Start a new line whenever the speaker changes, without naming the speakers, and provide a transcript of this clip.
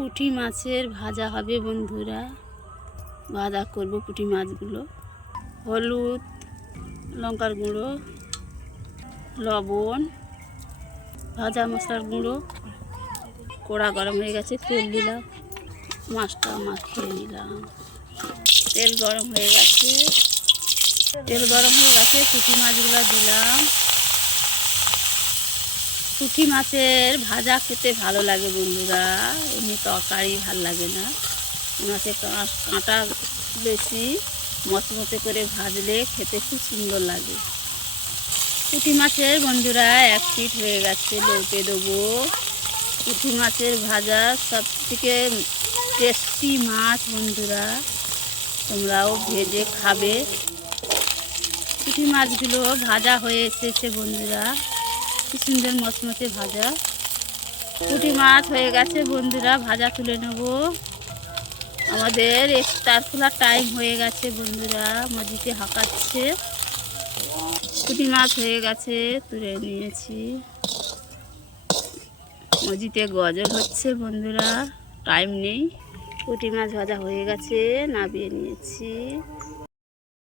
পুঁটি মাছের ভাজা হবে বন্ধুরা। ভাজা করব পুঁটি মাছগুলো। হলুদ, লঙ্কার গুঁড়ো, লবণ, ভাজা মশলার গুঁড়ো। কড়া গরম হয়ে গেছে, তেল দিলাম। মাছটা মাখিয়ে নিলাম। তেল গরম হয়ে গেছে। তেল গরম হয়ে গেছে, পুঁটি মাছগুলো দিলাম। পুঁটি মাছের ভাজা খেতে ভালো লাগে বন্ধুরা। এমনি তরকারি ভালো লাগে না। মাছের কাঁটা বেশি মচমচে করে ভাজলে খেতে খুব সুন্দর লাগে। পুঁটি মাছের বন্ধুরা, এক পিঠ হয়ে গেছে, লৌটে দেবো। পুঁটি মাছের ভাজা সব থেকে টেস্টি মাছ বন্ধুরা। তোমরাও ভেজে খাবে। পুঁটি মাছগুলো ভাজা হয়ে এসেছে বন্ধুরা। কি সুন্দর মচমচে ভাজা। পুঁটি মাছ হয়ে গেছে বন্ধুরা, ভাজা তুলে নেব। আমাদের ইফতার খোলার টাইম হয়ে গেছে বন্ধুরা, মজিতে হাঁকাচ্ছে। পুঁটি মাছ হয়ে গেছে, তুলে নিয়েছি। মজিতে গজল হচ্ছে বন্ধুরা টাইম নেই। পুঁটি মাছ ভাজা হয়ে গেছে, নাবিয়ে নিয়েছি।